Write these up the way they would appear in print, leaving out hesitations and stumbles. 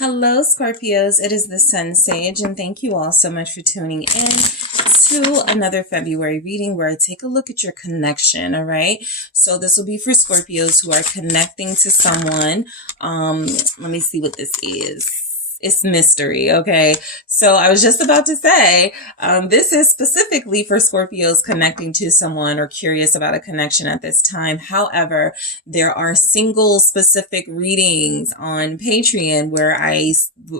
Hello, Scorpios. It is the SunSage, and thank you all so much for tuning in to another February reading where I take a look at your connection, all right? So this will be for Scorpios who are connecting to someone. Let me see what this is. It's mystery, okay? So I was just about to say, this is specifically for Scorpios connecting to someone or curious about a connection at this time. However, there are single specific readings on Patreon where I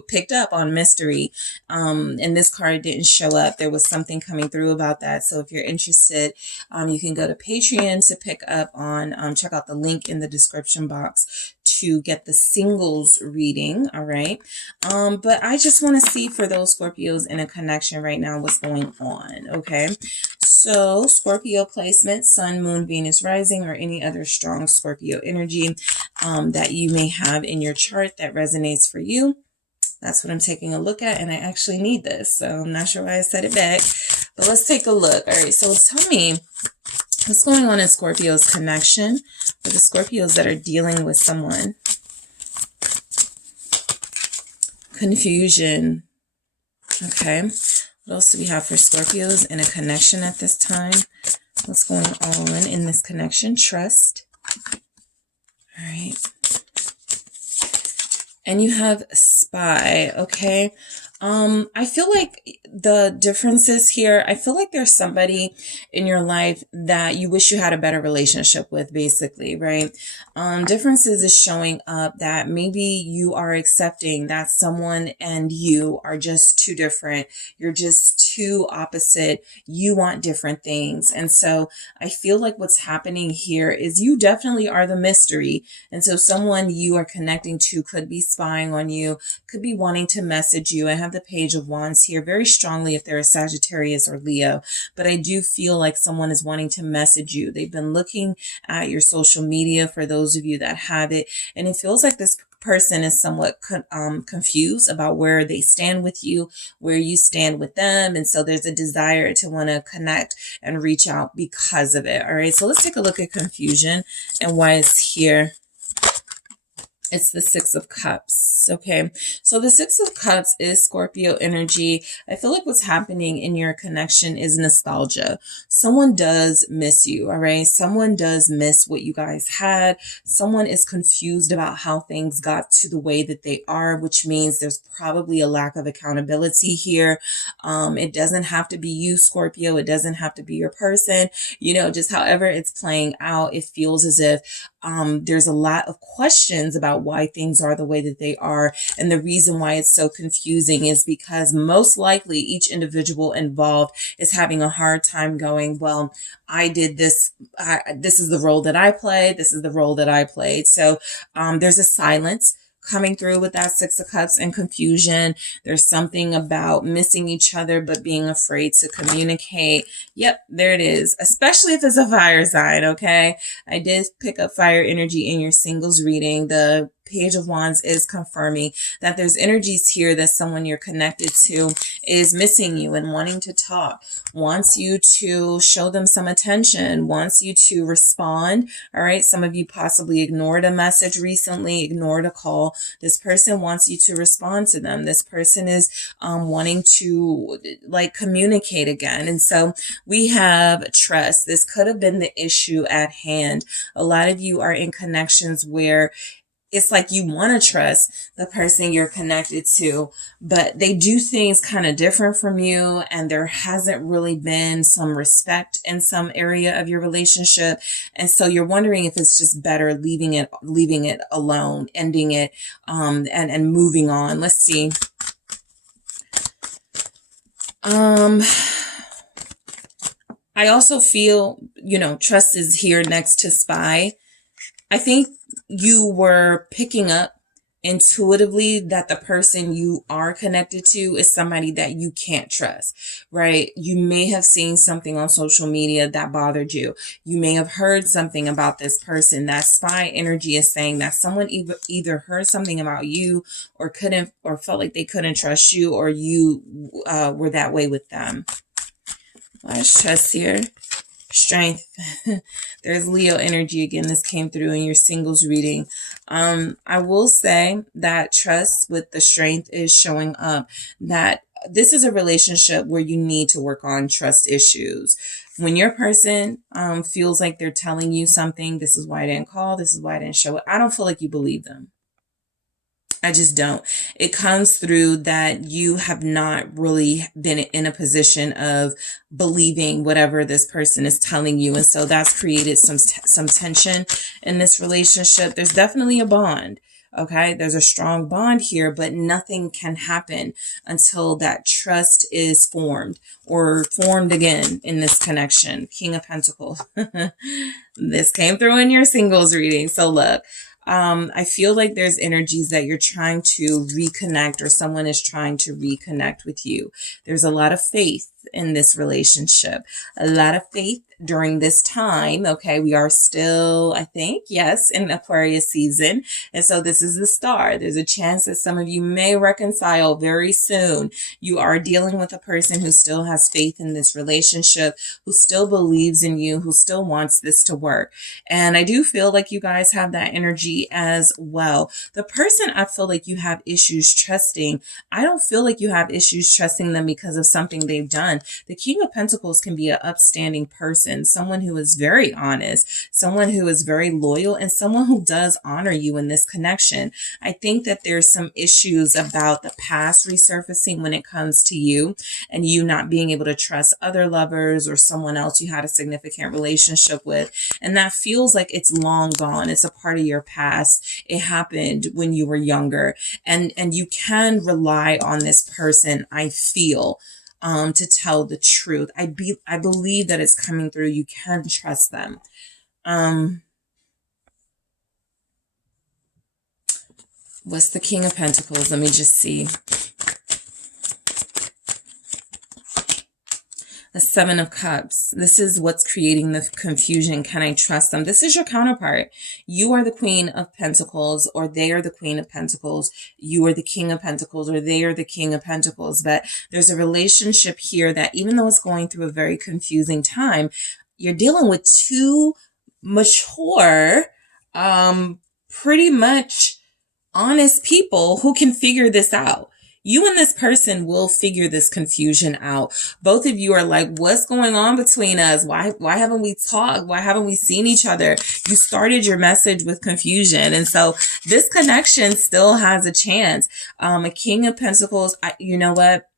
picked up on mystery, and this card didn't show up. There was something coming through about that. So if you're interested, you can go to Patreon to pick up on, check out the link in the description box to get the singles reading, all right? But I just want to see for those Scorpios in a connection right now what's going on, okay? So Scorpio placement, Sun, Moon, Venus, Rising, or any other strong Scorpio energy that you may have in your chart that resonates for you. That's what I'm taking a look at, and I actually need this, so I'm not sure why I set it back, but let's take a look. All right, so tell me what's going on in Scorpio's connection for the Scorpios that are dealing with someone. Confusion. Okay. What else do we have for Scorpios in a connection at this time? What's going on in this connection? Trust. All right. And you have spy. Okay. I feel like the differences here, I feel like there's somebody in your life that you wish you had a better relationship with, basically, right? Differences is showing up that maybe you are accepting that someone and you are just too different. You're just too opposite. You want different things. And so I feel like what's happening here is you definitely are the mystery. And so someone you are connecting to could be spying on you, could be wanting to message you. I have the Page of Wands here very strongly if they're a Sagittarius or Leo, but I do feel like someone is wanting to message you. They've been looking at your social media for those of you that have it, and it feels like this person is somewhat confused about where they stand with you, where you stand with them, and so there's a desire to want to connect and reach out because of it. All right, so let's take a look at confusion and why it's here. It's the Six of Cups. Okay. So the Six of Cups is Scorpio energy. I feel like what's happening in your connection is nostalgia. Someone does miss you. All right. Someone does miss what you guys had. Someone is confused about how things got to the way that they are, which means there's probably a lack of accountability here. It doesn't have to be you, Scorpio. It doesn't have to be your person. You know, just however it's playing out, it feels as if there's a lot of questions about why things are the way that they are. And the reason why it's so confusing is because most likely each individual involved is having a hard time going, well, I did this. This is the role that I played. This is the role that I played. So there's a silence coming through with that Six of Cups and confusion. There's something about missing each other, but being afraid to communicate. Yep, there it is. Especially if it's a fire sign, okay? I did pick up fire energy in your singles reading. The Page of Wands is confirming that there's energies here that someone you're connected to is missing you and wanting to talk, wants you to show them some attention, wants you to respond. All right. Some of you possibly ignored a message recently, ignored a call. This person wants you to respond to them. This person is wanting to like communicate again. And so we have trust. This could have been the issue at hand. A lot of you are in connections where it's like you want to trust the person you're connected to, but they do things kind of different from you. And there hasn't really been some respect in some area of your relationship. And so you're wondering if it's just better leaving it alone, ending it, and moving on. Let's see. I also feel, trust is here next to spy. I think you were picking up intuitively that the person you are connected to is somebody that you can't trust, right? You may have seen something on social media that bothered you. You may have heard something about this person. That spy energy is saying that someone either heard something about you or felt like they couldn't trust you, or you were that way with them. Why is trust here? Strength. There's Leo energy again. This came through in your singles reading. I will say that trust with the strength is showing up, that this is a relationship where you need to work on trust issues. When your person feels like they're telling you something, this is why I didn't call, this is why I didn't show it, I don't feel like you believe them. I just don't. It comes through that you have not really been in a position of believing whatever this person is telling you. And so that's created some tension in this relationship. There's definitely a bond. Okay. There's a strong bond here, but nothing can happen until that trust is formed or formed again in this connection. King of Pentacles. This came through in your singles reading. So look, I feel like there's energies that you're trying to reconnect, or someone is trying to reconnect with you. There's a lot of faith in this relationship, a lot of faith during this time. Okay. We are still, I think, yes, in Aquarius season. And so this is the star. There's a chance that some of you may reconcile very soon. You are dealing with a person who still has faith in this relationship, who still believes in you, who still wants this to work. And I do feel like you guys have that energy as well. The person I feel like you have issues trusting, I don't feel like you have issues trusting them because of something they've done. The King of Pentacles can be an upstanding person, someone who is very honest, someone who is very loyal, and someone who does honor you in this connection. I think that there's some issues about the past resurfacing when it comes to you, and you not being able to trust other lovers or someone else you had a significant relationship with. And that feels like it's long gone. It's a part of your past. It happened when you were younger, and you can rely on this person, I feel, to tell the truth. I believe that it's coming through. You can trust them. What's the King of Pentacles? Let me just see. The Seven of Cups. This is what's creating the confusion. Can I trust them? This is your counterpart. You are the Queen of Pentacles, or they are the Queen of Pentacles. You are the King of Pentacles, or they are the King of Pentacles. But there's a relationship here that, even though it's going through a very confusing time, you're dealing with two mature, pretty much honest people who can figure this out. You and this person will figure this confusion out. Both of you are like, what's going on between us? Why haven't we talked? Why haven't we seen each other? You started your message with confusion. And so this connection still has a chance. A King of Pentacles, you know what?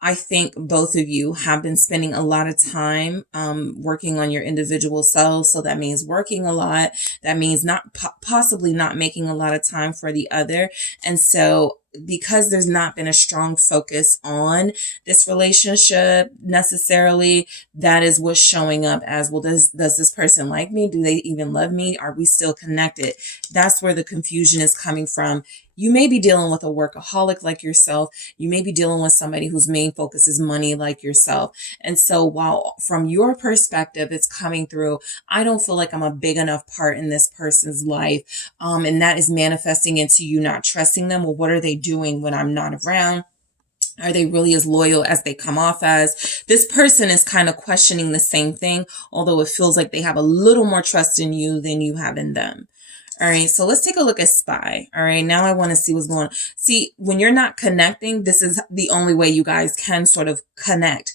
I think both of you have been spending a lot of time working on your individual selves. So that means working a lot. That means not possibly not making a lot of time for the other. And so because there's not been a strong focus on this relationship necessarily, that is what's showing up as, well, does this person like me? Do they even love me? Are we still connected? That's where the confusion is coming from. You may be dealing with a workaholic like yourself. You may be dealing with somebody whose main focus is money like yourself. And so while from your perspective, it's coming through, I don't feel like I'm a big enough part in this person's life. And that is manifesting into you not trusting them. Well, what are they doing when I'm not around? Are they really as loyal as they come off as? This person is kind of questioning the same thing, although it feels like they have a little more trust in you than you have in them. All right, so let's take a look at Spy. All right, now I want to see what's going on. See, when you're not connecting, this is the only way you guys can sort of connect.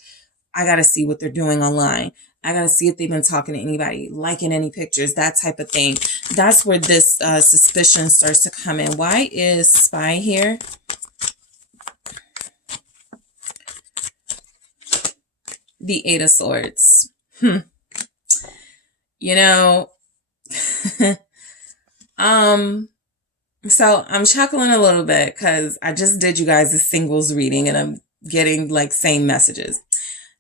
I got to see what they're doing online. I got to see if they've been talking to anybody, liking any pictures, that type of thing. That's where this suspicion starts to come in. Why is Spy here? The Eight of Swords. You know... So I'm chuckling a little bit because I just did you guys a singles reading and I'm getting like same messages.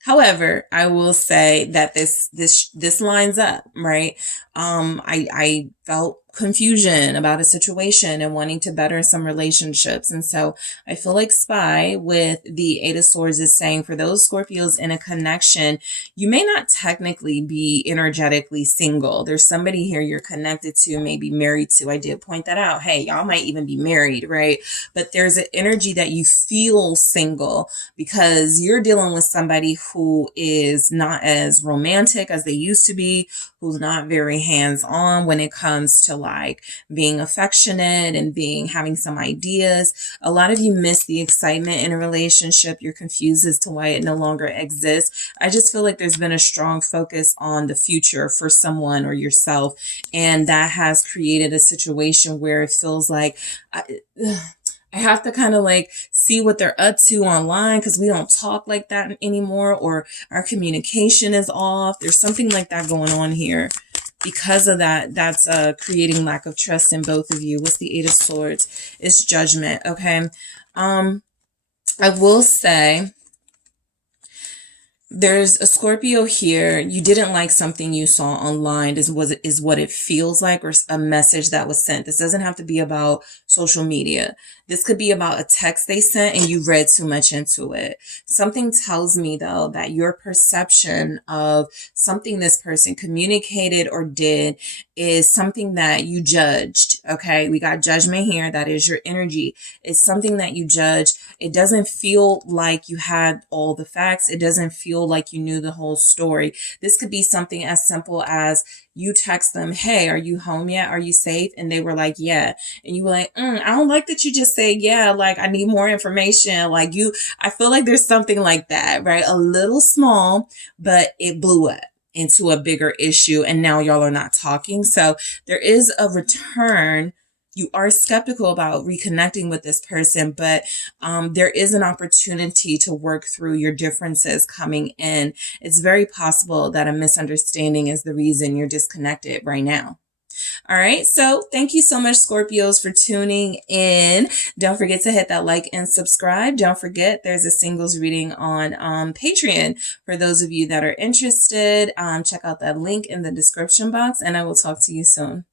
However, I will say that this lines up, right? I felt confusion about a situation and wanting to better some relationships. And so I feel like spy with the Eight of Swords is saying for those Scorpios in a connection, you may not technically be energetically single. There's somebody here you're connected to, maybe married to. I did point that out. Hey, y'all might even be married, right? But there's an energy that you feel single because you're dealing with somebody who is not as romantic as they used to be, who's not very hands-on when it comes to like being affectionate and having some ideas. A lot of you miss the excitement in a relationship. You're confused as to why it no longer exists. I just feel like there's been a strong focus on the future for someone or yourself, and that has created a situation where it feels like I have to kind of like see what they're up to online because we don't talk like that anymore, or our communication is off. There's something like that going on here. Because of that, that's creating lack of trust in both of you. What's the Eight of Swords? It's Judgment, okay? I will say there's a Scorpio here. You didn't like something you saw online is what it feels like, or a message that was sent. This doesn't have to be about social media. This could be about a text they sent and you read too much into it. Something tells me though that your perception of something this person communicated or did is something that you judged. Okay. We got judgment here. That is your energy. It's something that you judge. It doesn't feel like you had all the facts. It doesn't feel like you knew the whole story. This could be something as simple as you text them, hey, are you home yet? Are you safe? And they were like, yeah. And you were like, I don't like that you just said, yeah, like I need more information. Like I feel like there's something like that, right? A little small, but it blew up into a bigger issue. And now y'all are not talking. So there is a return. You are skeptical about reconnecting with this person, but there is an opportunity to work through your differences coming in. It's very possible that a misunderstanding is the reason you're disconnected right now. All right. So thank you so much, Scorpios, for tuning in. Don't forget to hit that like and subscribe. Don't forget there's a singles reading on Patreon for those of you that are interested. Check out that link in the description box, and I will talk to you soon.